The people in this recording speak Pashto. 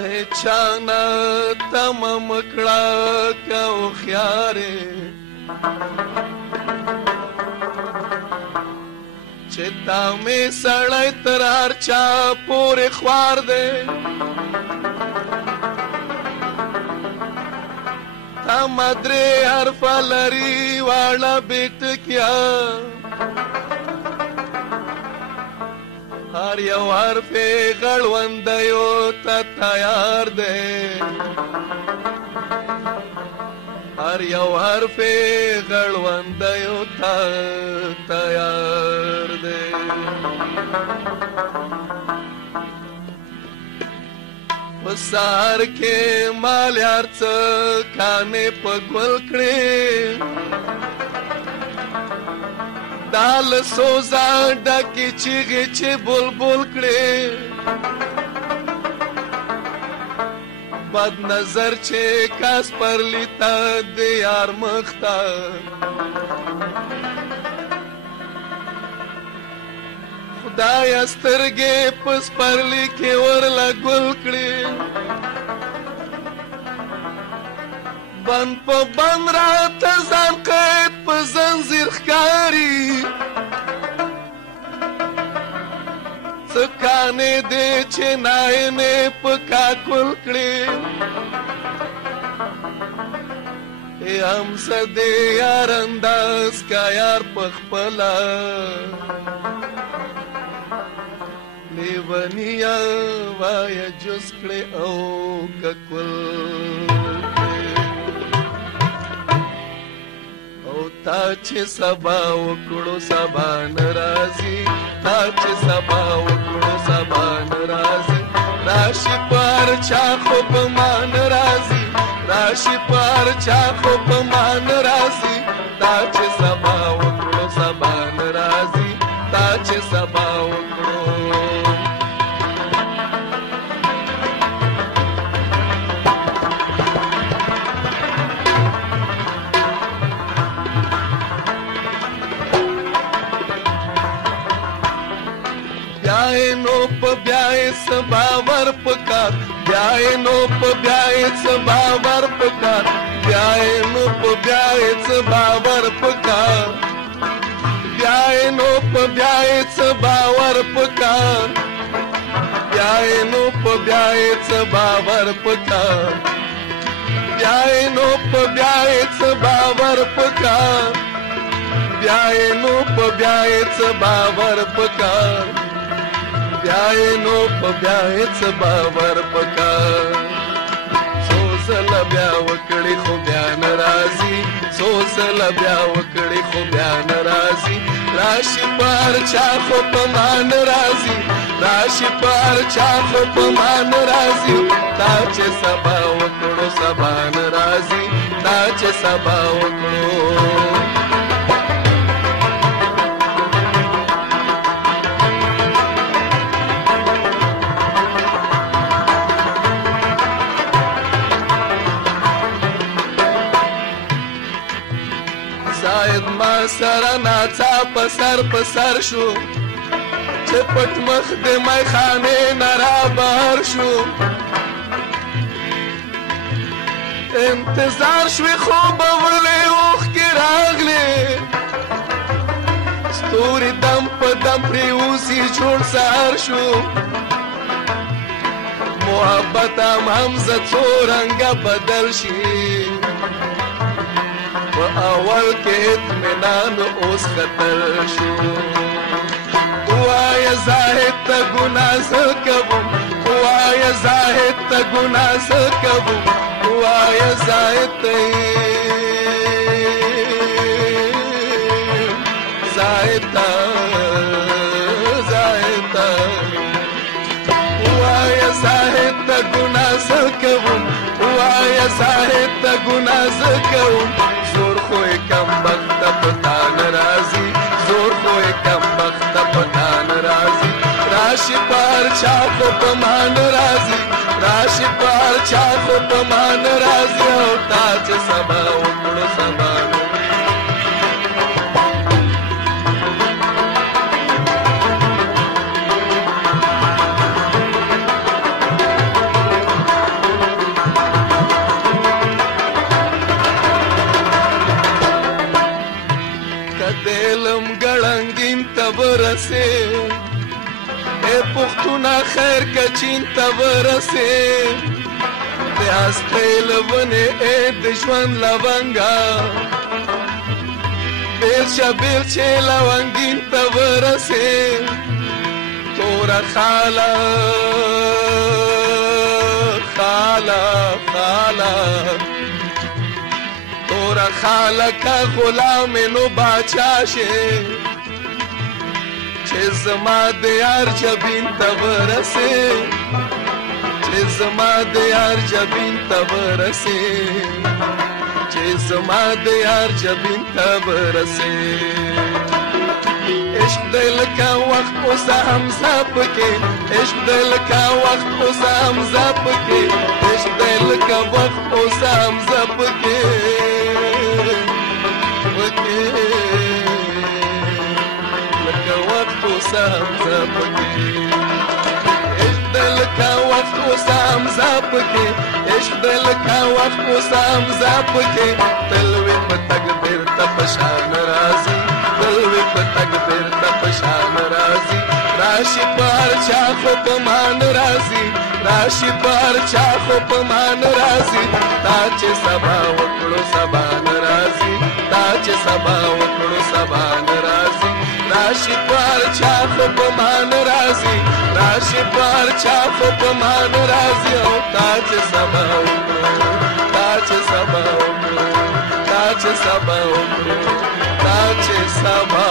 چانا تمام کړه که هوښیارې چې تا مې سړی تر هر چا پورې خوار دی تا مدرې حرفه لري واړه بېټکیا هر یو حرف غړوندیو ته تیار دی هر یو حرف غړوندیو ته تیار دی په سهار کې مال یار څه کانې په ګل کړې دال سوزا ډکې چیغې چې بلبل کړې بد نظر چې کاس پرلی ته د یار مخ ته خدایه سترګې په سپرلي کې ورله ګل کړې بند په بند راته ځان قید په زنځیر ښکاري څه کانې دې چې ناینې په کاکل کړې هم څه دې یار انداز کا یار په خپله لیونیه وایه جز کړې او که کل تا چې سبا وکړو سبا ناراضي تا چې سبا وکړو سبا ناراضي راشي پر چا خو په مان راضي راشي پر چا خو په مان راضي تا چې سبا وکړو سبا ناراضي تا چې سبا وکړو نو په بیاي سبا ور پکار بیاي نو په بیاي سبا ور پکار بیاي نو په بیاي سبا ور پکار بیاي نو په بیاي سبا ور پکار بیاي نو په بیاي سبا ور پکار بیاي نو په بیاي سبا ور پکار بیاي نو په بیاي سبا ور پکار بیاي نو په بیاي څه باور پکار څو ځله بیا وکړې خو بیا نه راځي څو ځله بیا وکړې خو بیا نه راځي راشي پر چا خو په ما نه راځي راشي پر چا خو په ما نه راځي تا چې سبا وکړو سبا نه راځي تا چې سبا وکړو زاید ما سره ناڅاپه سر په سر شو چې پټ مخ د میخانې نه رابهر شو انتظار شوې خوبه ولې اوښکې راغلې ستوري دم په دم پرېوځي جوړ سهار شو محبت هم زه څو رنګه بدل شي په اول کې اطمینان اوس خطر شو وایه زاهد ته ګناه زه کوم وایه زاهد ته ګناه زه کوم وایه زاهد ته زاهد ته زاهد ته وایه زاهد ته ګناه زه کوم وایه زاهد ته ګناه زه کوم زور خوی کم بخت پتا نرازی زور خوی کم بخت پتا نرازی راشی پار چاکو پمان رازی راشی پار چاکو پمان رازی او تاچ سبا اکڑو سبا چین ته ورسې د هستۍ له ونې د ژوند لونګه بیل شه بیل چې لونګین ته ورسې توره خاله خاله خاله توره خاله که غلام نو باچا شې چې زما د یار جبین ته ورسې چې زما د یار جبین ته ورسې چې زما د یار جبین ته ورسې عشق دی لکه وخت اوس هم زه پکې عشق دی لکه وخت اوس هم زه پکې عشق دی لکه وخت اوس هم زه پکې لکه وخت اوس هم زه پکې عشق دی لکه وخت اوس هم زه پکې عشق دی لکه وخت اوس هم زه پکې تل وي په تګ بیرته په شان راځي تل وي په تګ بیرته په شان راځي راشي په هر چا خو په مان راځي راشي په هر چا خو په مان راځي تا چې سبا وکړو سبا نه راځي تا چې سبا وکړو سبا نه راځي راشي په هر چا خو په مان راځي راشي په هر چا خو په مان راځي او تا چې سبا وکړو تا چې سبا وکړو تا چې سبا وکړو تا چې سبا